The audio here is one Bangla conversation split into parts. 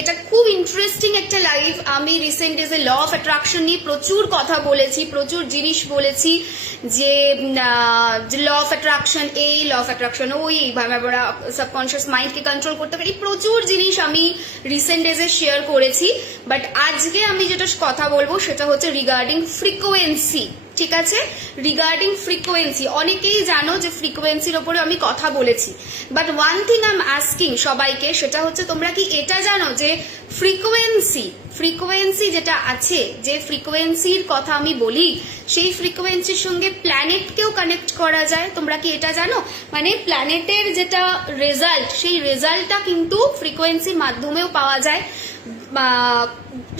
এটা খুব ইন্টারেস্টিং একটা লাইভ। আমি রিসেন্ট ডেজে ল অফ অ্যাট্রাকশন নিয়ে প্রচুর কথা বলেছি, প্রচুর জিনিস বলেছি যে ল অফ অ্যাট্রাকশন এই, ল অফ অ্যাট্রাকশন ওই, এইভাবে আমরা সাবকনশিয়াস মাইন্ডকে কন্ট্রোল করতে পারি। প্রচুর জিনিস আমি রিসেন্ট ডেজে শেয়ার করেছি, বাট আজকে আমি যেটা কথা বলবো সেটা হচ্ছে রিগার্ডিং ফ্রিকোয়েন্সি। ঠিক আছে, রিগার্ডিং ফ্রিকোয়েন্সি। অনেকেই জানো যে ফ্রিকোয়েন্সির ওপরে আমি কথা বলেছি, but one thing I am asking সবাইকে, সেটা হচ্ছে তোমরা কি এটা জানো যে ফ্রিকোয়েন্সি যেটা আছে, যে ফ্রিকোয়েন্সির কথা আমি বলি, সেই ফ্রিকোয়েন্সির সঙ্গে প্ল্যানেটকেও কানেক্ট করা যায়। তোমরা কি এটা জানো? মানে প্ল্যানেটের যেটা রেজাল্ট, সেই রেজাল্টটা কিন্তু ফ্রিকোয়েন্সির মাধ্যমেও পাওয়া যায়।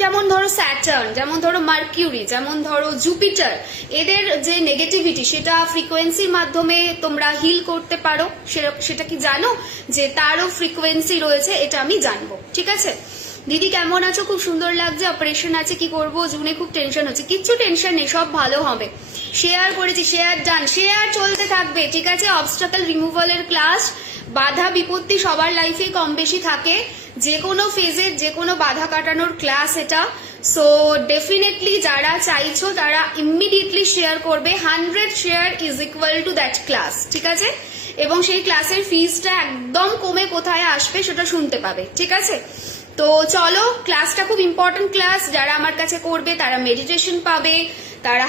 যেমন ধরো স্যাটার্ন, যেমন ধরো মার্কিউরি, যেমন ধরো জুপিটার, এদের যে নেগেটিভিটি সেটা ফ্রিকোয়েন্সির মাধ্যমে তোমরা হিল করতে পারো। সেটা কি জানো যে তারও ফ্রিকোয়েন্সি রয়েছে? এটা আমি জানবো। ঠিক আছে, দিদি কেমন আছো? খুব সুন্দর লাগছে। অপারেশন আছে, কি করব, জুনে খুব টেনশন হচ্ছে। কিচ্ছু টেনশন নেই, সব ভালো হবে। শেয়ার করেছি, শেয়ার ডান, শেয়ার চলতে থাকবে। ঠিক আছে, অবস্টাকল রিমুভালের ক্লাস, বাধা বিপত্তি সবার লাইফে কম বেশি থাকে, যে কোনো ফেজের যে কোনো বাধা কাটানোর ক্লাস এটা। সো ডেফিনেটলি যারা চাইছো তারা ইমিডিয়েটলি শেয়ার করবে। 100 share is equal to that class. ঠিক আছে, এবং সেই ক্লাসের ফিজটা একদম কমে কোথায় আসবে সেটা শুনতে পাবে। ঠিক আছে, তো চলো, ক্লাসটা খুব ইম্পর্টেন্ট ক্লাস। যারা আমার কাছে করবে তারা মেডিটেশন পাবে, তারা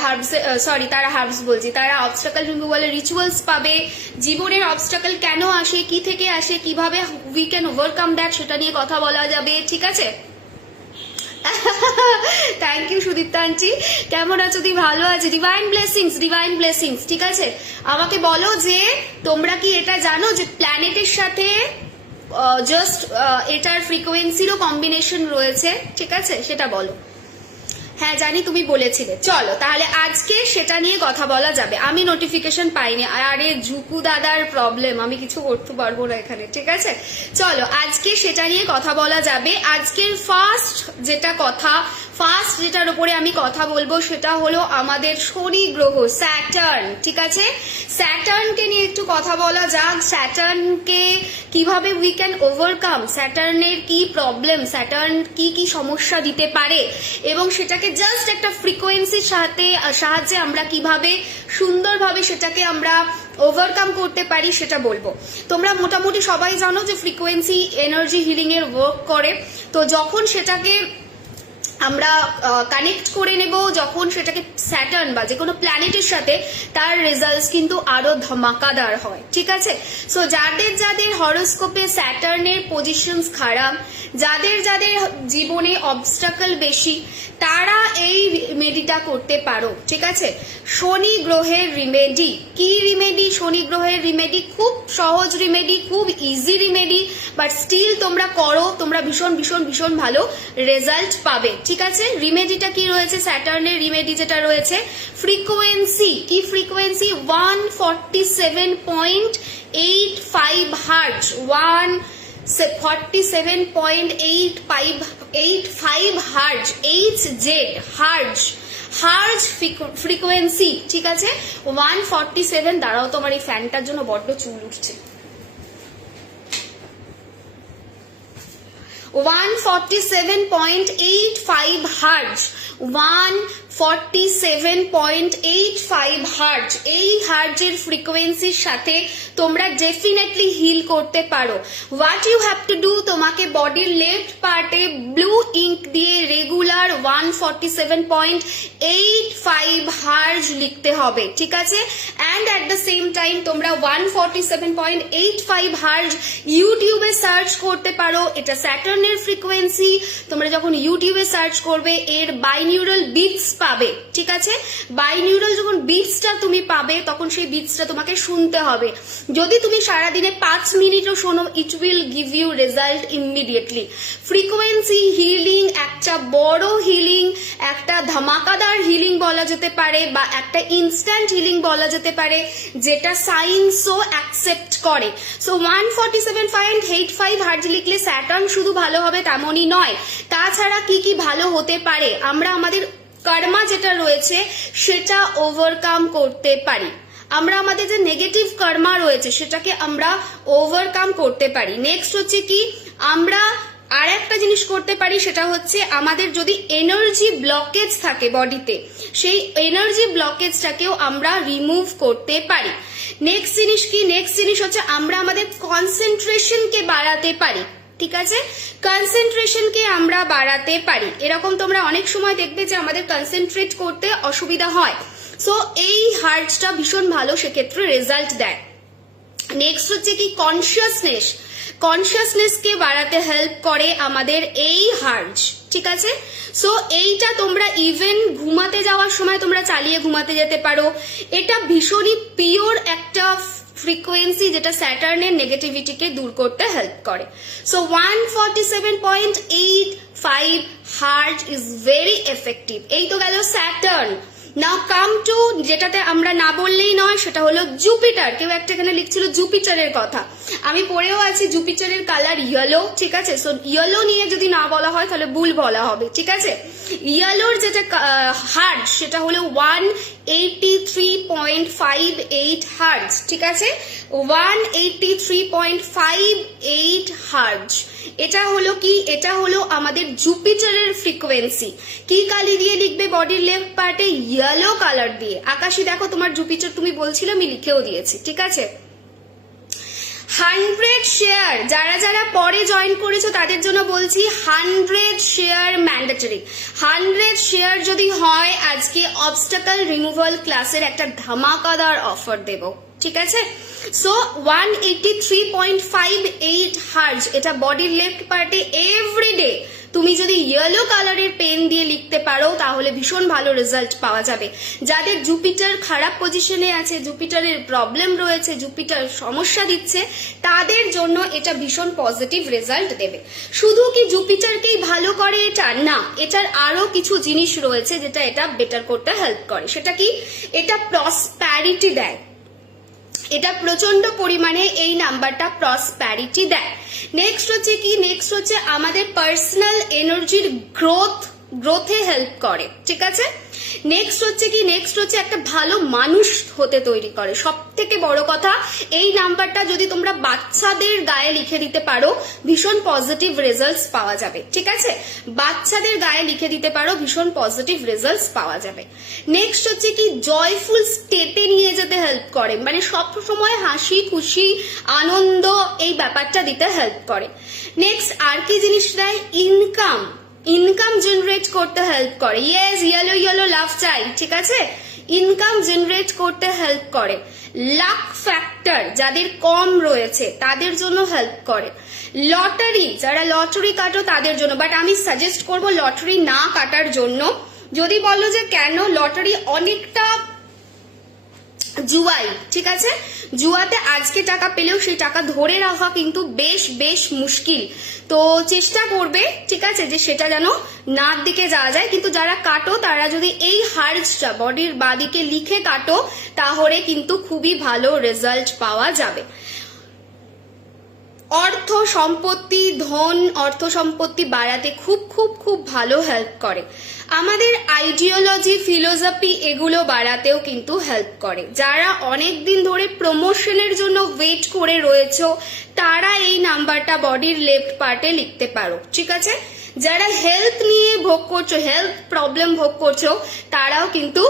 তারা অবস্টাকল রিমুভালের রিচুয়ালস পাবে। জীবনের অবস্টাকল কেন আসে, কি থেকে আসে, কিভাবে উই ক্যান ওভারকাম দ্যাট, সেটা নিয়ে কথা বলা যাবে। ঠিক আছে, থ্যাংক ইউ সুদীপ্তা আন্টি, কেমন আছো? তুই ভালো আছে? Divine blessings, divine blessings. ঠিক আছে, আমাকে বলো যে তোমরা কি এটা জানো যে প্ল্যানেটের সাথে জাস্ট এটার ফ্রিকোয়েন্সিরও কম্বিনেশন রয়েছে? ঠিক আছে, সেটা বলো। হ্যাঁ জানি, তুমি বলেছিলে। চলো তাহলে আজকে সেটা নিয়ে কথা বলা যাবে। আমি নোটিফিকেশন পাইনি, আরে ঝুকু দাদার প্রবলেম, আমি কিছু করতে পারবো না এখানে। ঠিক আছে, চলো আজকে সেটা নিয়ে কথা বলা যাবে। আজকের ফার্স্ট যেটার উপরে আমি কথা বলবো সেটা হলো আমাদের শনি গ্রহ স্যাটার্ন। ঠিক আছে, স্যাটার্নকে নিয়ে একটু কথা বলা যাক। স্যাটার্নকে কিভাবে উই ক্যান ওভারকাম, স্যাটার্নের কি প্রবলেম, স্যাটার্ন কি কি সমস্যা দিতে পারে, এবং সেটাকে জাস্ট একটা ফ্রিকোয়েন্সির সাহায্যে আমরা কিভাবে সুন্দরভাবে সেটাকে আমরা ওভারকাম করতে পারি সেটা বলবো। তোমরা মোটামুটি সবাই জানো যে ফ্রিকোয়েন্সি এনার্জি হিলিং এর ওয়ার্ক করে। তো যখন সেটাকে আমরা কানেক্ট করে নেব, যখন সেটাকে স্যাটার্ন বা যে কোনো প্ল্যানেটের সাথে, তার রেজাল্টস কিন্তু আরো ধমাকাদার হয়। ঠিক আছে, সো যাদের যাদের হরোস্কোপে স্যাটার্নের পজিশনস খারাপ, যাদের যাদের জীবনে অবস্টাকল বেশি, তারা এই রিমেডিটা করতে পারো। ঠিক আছে, শনি গ্রহের রিমেডি। কি রিমেডি? শনি গ্রহের রিমেডি খুব সহজ রিমেডি, খুব ইজি রিমেডি, বাট স্টিল তোমরা করো, তোমরা ভীষণ ভীষণ ভীষণ ভালো রেজাল্ট পাবে। ঠিক আছে, রিমেডিটা কি রয়েছে? স্যাটার্নের রিমেডি যেটা রয়েছে, ফ্রিকোয়েন্সি। কি frequency? 147.85 hertz, 147.85 hertz, hertz frequency. ঠিক আছে, 147। দাঁড়াও, তোমার এই ফ্যানটার জন্য বড্ড চুল উঠছে। 147.85 হার্জ, 147.85 হার্জ। এই হার্জের ফ্রিকোয়েন্সির সাথে তোমরা ডেফিনেটলি হিল করতে পারো। What you have to do, তোমাকে বডির লেফট পার্টে ব্লু ইঙ্ক দিয়ে রেগুলার 147.85 হার্জ লিখতে হবে। ঠিক আছে, and at the same time তোমরা 147.85 হার্জ ইউটিউবে সার্চ করতে পারো। এটা স্যাটার্নের ফ্রিকোয়েন্সি। তোমরা যখন ইউটিউবে সার্চ করবে এর বাইনিউরাল বিটস পাবে। ঠিক আছে, বাইনিউরাল যখন বিটসটা তুমি পাবে তখন সেই বিটসটা তোমাকে শুনতে হবে। যদি তুমি সারাদিনে 5 মিনিটও শোনো, it will give you result immediately. Frequency healing একটা বড় হিলিং, একটা ধামাকাদার হিলিং বলা যেতে পারে, বা একটা ইনস্ট্যান্ট হিলিং বলা যেতে পারে, যেটা সায়েন্সও অ্যাকসেপ্ট করে। সো 147.85 হার্জ লিখলে স্যাটার্ন শুধু ভালো হবে তেমনই নয়, তাছাড়া কি কি ভালো হতে পারে, আমরা আমাদের কর্মা যেটা রয়েছে সেটা ওভারকাম করতে পারি। আমরা আমাদের যে নেগেটিভ কর্মা রয়েছে সেটাকে আমরা ওভারকাম করতে পারি। নেক্সট হচ্ছে কি, আমরা আর একটা জিনিস করতে পারি, সেটা হচ্ছে আমাদের যদি এনার্জি ব্লকেজ থাকে বডিতে, সেই এনার্জি ব্লকেজটাকেও আমরা রিমুভ করতে পারি। নেক্সট জিনিস কি, নেক্সট জিনিস হচ্ছে আমরা আমাদের কনসেন্ট্রেশনকে বাড়াতে পারি। ঠিক আছে, কনসেন্ট্রেশনকে আমরা বাড়াতে পারি। এরকম তোমরা অনেক সময় দেখবে যে আমাদের কনসেন্ট্রেট করতে অসুবিধা হয়, সো এই হার্টসটা ভীষণ ভালো সেক্ষেত্রে রেজাল্ট দেয়। নেক্সট হচ্ছে কি কনসিয়াসনেস, কনসিয়াসনেসকে বাড়াতে হেল্প করে আমাদের এই হার্টস। ঠিক আছে, সো এইটা তোমরা ইভেন ঘুমাতে যাওয়ার সময় তোমরা চালিয়ে ঘুমাতে যেতে পারো। এটা ভীষণই পিওর একটা ফ্রিকোয়েন্সি যেটা স্যাটার্নের নেগেটিভিটিকে দূর করতে হেল্প করে। So 147.85 hertz is very effective. এই তো গেল স্যাটার্ন। নাও কাম টু যেটাতে আমরা না বললেই নয়, সেটা হলো জুপিটার। কেউ একটা এখানে লিখছিল জুপিটারের কথা, আমি পড়েও আছি জুপিটারের কালার ইয়েলো। ঠিক আছে, সো ইয়েলো নিয়ে যদি না বলা হয় তাহলে ভুল বলা হবে। ঠিক আছে, ইয়েলোর যেটা হার্জ সেটা হলো 183.58 হার্জ। ঠিক আছে, 183.58 হার্জ। এটা হলো কি, এটা হলো আমাদের জুপিটারের ফ্রিকোয়েন্সি। কি কালি দিয়ে লিখবে বডির লেফট পার্টে? ইয়েলো কালার দিয়ে। আকাশি দেখো তোমার জুপিটার তুমি বলছিলে, আমি লিখেও দিয়েছি। ঠিক আছে, 100 শেয়ার যারা যারা পরে জয়েন করেছো তাদের জন্য বলছি 100 শেয়ার ম্যান্ডেটরি। 100 শেয়ার যদি হয় আজকে অবস্টাকল রিমুভাল ক্লাসের একটা ধামাকাদার অফার দেব। ঠিক আছে, সো 183.58 হার্জ এটা বডির লেফট পার্টে এভরিডে তুমি যদি ইয়েলো কালারের পেন দিয়ে লিখতে পারো তাহলে ভীষণ ভালো রেজাল্ট পাওয়া যাবে। যাদের জুপিটার খারাপ পজিশনে আছে, জুপিটারের প্রবলেম রয়েছে, জুপিটার সমস্যা দিচ্ছে, তাদের জন্য এটা ভীষণ পজিটিভ রেজাল্ট দেবে। শুধু কি জুপিটারকেই ভালো করে এটা না, এটার আরো কিছু জিনিস রয়েছে যেটা এটা বেটার করতে হেল্প করে। সেটা কি, এটা প্রসপ্যারিটি দেয়। এটা প্রচন্ড পরিমাণে এই নাম্বারটা প্রসপ্যারিটি দেয়। নেক্সট হচ্ছে কি, নেক্সট হচ্ছে আমাদের পার্সোনাল এনার্জির গ্রোথে হেল্প করে। ঠিক আছে, নেক্সট হচ্ছে কি, নেক্সট হচ্ছে একটা ভালো মানুষ হতে তৈরি করে। সব থেকে বড় কথা, এই নাম্বারটা যদি তোমরা বাচ্চাদের গায়ে লিখে দিতে পারো ভীষণ পজিটিভ রেজাল্টস পাওয়া যাবে। ঠিক আছে, বাচ্চাদের গায়ে লিখে দিতে পারো ভীষণ পজিটিভ রেজাল্টস পাওয়া যাবে। নেক্সট হচ্ছে কি, জয়ফুল স্টেটে নিয়ে যেতে হেল্প করে, মানে সব সময় হাসি খুশি আনন্দ এই ব্যাপারটা দিতে হেল্প করে। নেক্সট আর কি জিনিস দেয়, ইনকাম জেনারেট করতে হেল্প করে। ইয়েস, ইয়েলো ইয়েলো লাভ চাই। ঠিক আছে, ইনকাম জেনারেট করতে হেল্প করে। লাক ফ্যাক্টর যাদের কম রয়েছে তাদের জন্য হেল্প করে। লটারি, যারা লটারি কাটো তাদের জন্য, বাট আমি সাজেস্ট করব লটারি না কাটার জন্য। যদি বলো যে কেন, লটারি অনেকটা জুয়াই। ঠিক আছে, জুয়াতে আজকে টাকা পেলেও সেই টাকা ধরে রাখা কিন্তু বেশ মুশকিল। তো চেষ্টা করবে, ঠিক আছে, যে সেটা যেন নার দিকে যাওয়া যায়। কিন্তু যারা কাটো তারা যদি এই হার্জটা বডির বাদিকে লিখে কাটো তাহলে কিন্তু খুবই ভালো রেজাল্ট পাওয়া যাবে। অর্থ সম্পত্তি, ধন অর্থ সম্পত্তি বাড়াতে খুব খুব খুব ভালো হেল্প করে। আমাদের আইডিওলজি, ফিলোসফি এগুলো বাড়াতেও কিন্তু হেল্প করে। যারা অনেক দিন ধরে প্রমোশনের জন্য ওয়েট করে রয়েছে তারা এই নাম্বারটা বডির লেফট পার্টে লিখতে পারো। ঠিক আছে, যারা হেলথ নিয়ে ভোগ করছো, হেলথ প্রবলেম ভোগ করছো, তারাও কিন্তু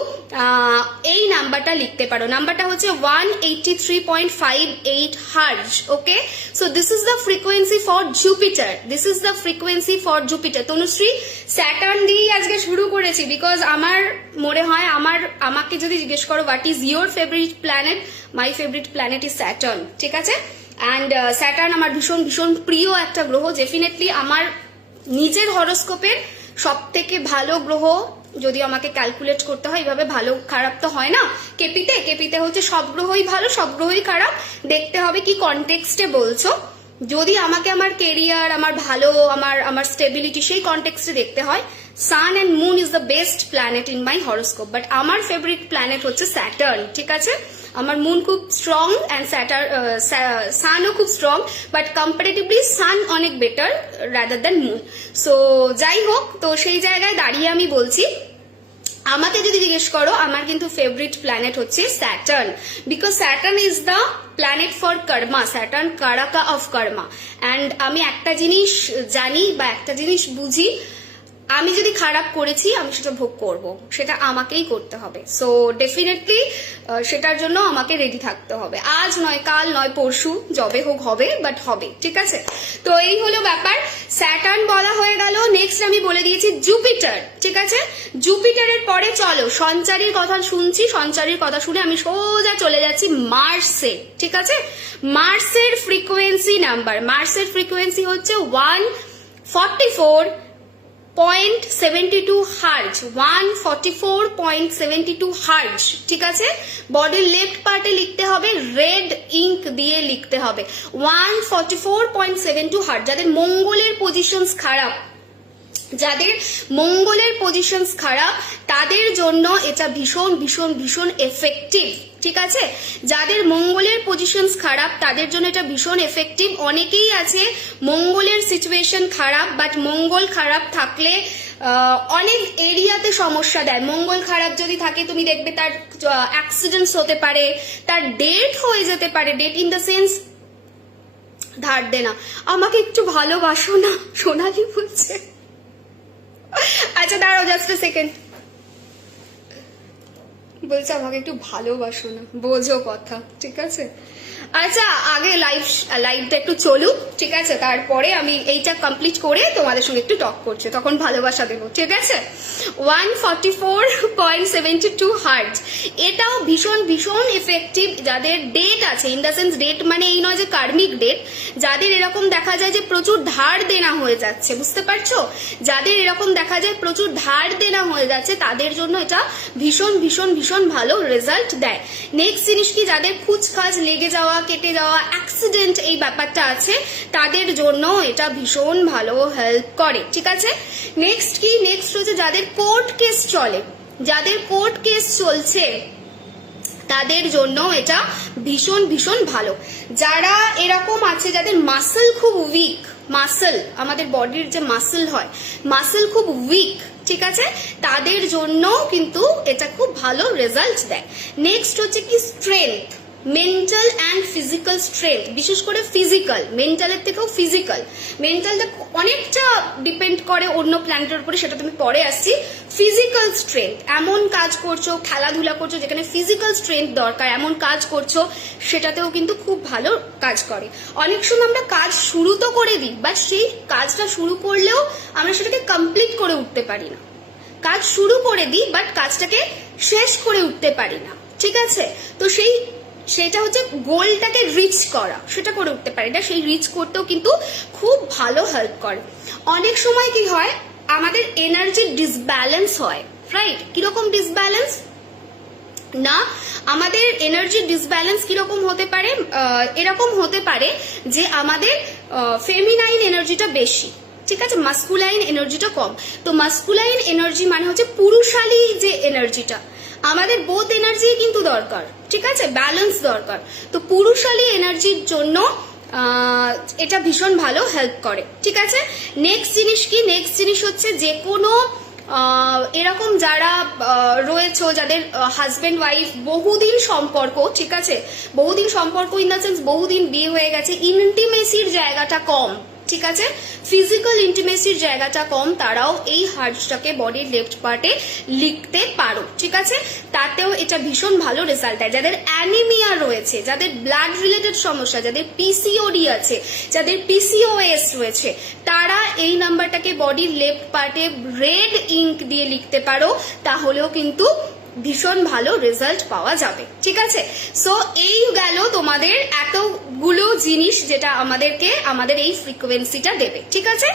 এই নাম্বারটা লিখতে পারো। নাম্বারটা হচ্ছে 183.58 hertz. Okay, so this is the frequency for Jupiter, this is the frequency for Jupiter. Tanushree, Saturn দিয়েই আজকে শুরু করেছি বিকজ আমার মনে হয় আমাকে যদি জিজ্ঞেস করো what is your favourite planet, my favourite planet is Saturn. ঠিক আছে, অ্যান্ড স্যাটার্ন আমার ভীষণ প্রিয় একটা গ্রহ। ডেফিনেটলি আমার নিজের হরোস্কোপের সব থেকে ভালো গ্রহ যদি আমাকে ক্যালকুলেট করতে হয়, এইভাবে ভালো খারাপ তো হয় না। কেপিতে হচ্ছে সব গ্রহই ভালো সব গ্রহই খারাপ, দেখতে হবে কি কনটেক্সটে বলছো। যদি আমাকে আমার কেরিয়ার, আমার ভালো, আমার স্টেবিলিটি সেই কনটেক্সটে দেখতে হয়, sun and moon is the best planet in my horoscope. But আমার ফেভারিট প্ল্যানেট হচ্ছে স্যাটার্ন। ঠিক আছে, আমার মুন খুব স্ট্রং অ্যান্ড সানও খুব স্ট্রং, বাট কম্পারেটিভলি সান অনেক better rather than moon. So যাই হোক, তো সেই জায়গায় দাঁড়িয়ে আমি বলছি আমাকে যদি জিজ্ঞেস করো, আমার কিন্তু ফেভারিট প্ল্যানেট হচ্ছে Saturn, because Saturn is the planet for karma, Saturn karaka of karma. And আমি একটা জিনিস জানি বা একটা জিনিস বুঝি, আমি যদি খারাপ করেছি আমি সেটা ভোগ করব, সেটা আমাকেই করতে হবে। সো ডেফিনেটলি সেটার জন্য আমাকে রেডি থাকতে হবে, আজ নয় কাল নয় পরশু, যবে হোক হবে, বাট হবে, ঠিক আছে। তো এই হলো ব্যাপার, স্যাটার্ন বলা হয়ে গেল। নেক্সট আমি বলে দিয়েছি জুপিটার, ঠিক আছে। জুপিটারের পরে চলো সঞ্চারীর কথা শুনছি, সঞ্চারীর কথা শুনে আমি সোজা চলে যাচ্ছি মার্সে, ঠিক আছে। মার্সের ফ্রিকোয়েন্সি নাম্বার, মার্সের ফ্রিকোয়েন্সি হচ্ছে 144.72 হার্জ, 144.72 হার্জ, ঠিক আছে। বডির লেফট পার্টে লিখতে হবে, রেড ইঙ্ক দিয়ে লিখতে হবে 144.72 হার্জ। যাদের মঙ্গলের পজিশনস খারাপ, যাদের মঙ্গলের পজিশনস খারাপ তাদের জন্য এটা ভীষণ ভীষণ ভীষণ এফেক্টিভ, ঠিক আছে। যাদের মঙ্গলের পজিশনস খারাপ তাদের জন্য এটা ভীষণ এফেক্টিভ। অনেকেই আছে মঙ্গলের সিচুয়েশন খারাপ, বাট মঙ্গল খারাপ থাকলে অনেক এরিয়াতে সমস্যা দেয়। মঙ্গল খারাপ যদি থাকে তুমি দেখবে তার অ্যাক্সিডেন্টস হতে পারে, তার ডেথ হয়ে যেতে পারে। ডেথ ইন দ্য সেন্স ধার দেনা, আমাকে একটু ভালোবাসো না, সোনালি বলছে। আচ্ছা দাঁড়াও জাস্ট আ সেকেন্ড, বলছে আমাকে একটু ভালোবাসো না, বোঝো কথা, ঠিক আছে। আচ্ছা আগে লাইভটা একটু চলুক, ঠিক আছে, তারপরে আমি এইটা কমপ্লিট করে তোমাদের সঙ্গে একটু টক করছি, তখন ভালোবাসা দেবো, ঠিক আছে। 144.72 হার্জ, এটাও ভীষণ ভীষণ এফেক্টিভ। যাদের ডেট আছে, ইন দ্য সেন্স ডেট মানে এই নয় যে কার্মিক ডেট, যাদের এরকম দেখা যায় যে প্রচুর ধার দেনা হয়ে যাচ্ছে, বুঝতে পারছো, যাদের এরকম দেখা যায় প্রচুর ধার দেনা হয়ে যাচ্ছে তাদের জন্য এটা ভীষণ ভীষণ ভীষণ ভালো রেজাল্ট দেয়। নেক্সট জিনিস কি, যাদের খুচখাচ লেগে যাওয়া, কেটে যাওয়া, অ্যাক্সিডেন্ট এই ব্যাপারটা আছে তাদের জন্য এটা ভীষণ ভালো হেল্প করে, ঠিক আছে। নেক্সট কি, নেক্সট হচ্ছে যাদের কোর্ট কেস চলে, যাদের কোর্ট কেস চলছে তাদের জন্য এটা ভীষণ ভীষণ ভালো। যারা এরকম আছে যাদের মাসল খুব উইক, মাসল আমাদের বডির যে মাসল হয়, মাসল খুব উইক, ঠিক আছে, তাদের জন্য কিন্তু এটা খুব ভালো রেজাল্ট দেয়। নেক্সট হচ্ছে কি strength, mental and physical strength, বিশেষ করে ফিজিক্যাল, মেন্টালের থেকেও ফিজিক্যাল। মেন্টালটা অনেকটা ডিপেন্ড করে অন্য প্ল্যানেটের উপরে, সেটা তুমি পরে আসছি। ফিজিক্যাল স্ট্রেংথ, এমন কাজ করছো, খেলাধুলা করছো যেখানে ফিজিক্যাল স্ট্রেংথ দরকার, এমন কাজ করছো, সেটাতেও কিন্তু খুব ভালো কাজ করে। অনেক সময় আমরা কাজ শুরু তো করে দিই, বাট সেই কাজটা শুরু করলেও আমরা সেটাকে কমপ্লিট করে উঠতে পারি না। কাজ শুরু করে দিই বাট কাজটাকে শেষ করে উঠতে পারি না, ঠিক আছে। তো সেটা হচ্ছে গোলটাকে রিচ করা, সেটা করে উঠতে পারি না, সেই রিচ করতেও কিন্তু খুব ভালো হেল্প করে। অনেক সময় কি হয়, আমাদের এনার্জি ডিসব্যালেন্স হয়, রাইট। কিরকম ডিসব্যালেন্স না, আমাদের এনার্জি ডিসব্যালেন্স কিরকম হতে পারে, এরকম হতে পারে যে আমাদের ফেমিনাইন এনার্জিটা বেশি, ঠিক আছে, মাস্কুলাইন এনার্জিটা কম। তো মাস্কুলাইন এনার্জি মানে হচ্ছে পুরুষালী যে এনার্জিটা, আমাদের বোথ এনার্জি কিন্তু দরকার, ঠিক আছে, ব্যালেন্স দরকার। তো পুরুষালী এনার্জির জন্য এটা ভীষণ ভালো হেল্প করে, ঠিক আছে। নেক্সট জিনিস কি, নেক্সট জিনিস হচ্ছে যে কোনো এরকম যারা রয়েছে, যাদের হাজবেন্ড ওয়াইফ বহুদিন সম্পর্ক, ঠিক আছে, বহুদিন সম্পর্ক ইন দ্য সেন্স বহুদিন বিয়ে হয়ে গেছে, ইন্টিমেসির জায়গাটা কম, ঠিক আছে, ফিজিক্যাল ইন্টিমেসির জায়গাটা কম, তারাও এই হার্টটাকে বডির লেফট পার্টে লিখতে পারো, ঠিক আছে। তাতেও এটা ভীষণ ভালো রেজাল্ট দেয়। যাদের অ্যানিমিয়া রয়েছে, যাদের ব্লাড রিলেটেড সমস্যা, যাদের পিসিওডি আছে, যাদের পিসিওএস রয়েছে, তারা এই নাম্বারটাকে বডির লেফট পার্টে রেড ইঙ্ক দিয়ে লিখতে পারো, তাহলেও কিন্তু ভীষণ ভালো রেজাল্ট পাওয়া যাবে, ঠিক আছে। সো এই গেল তোমাদের এতগুলো জিনিস যেটা আমাদেরকে আমাদের এই ফ্রিকোয়েন্সিটা দেবে, ঠিক আছে।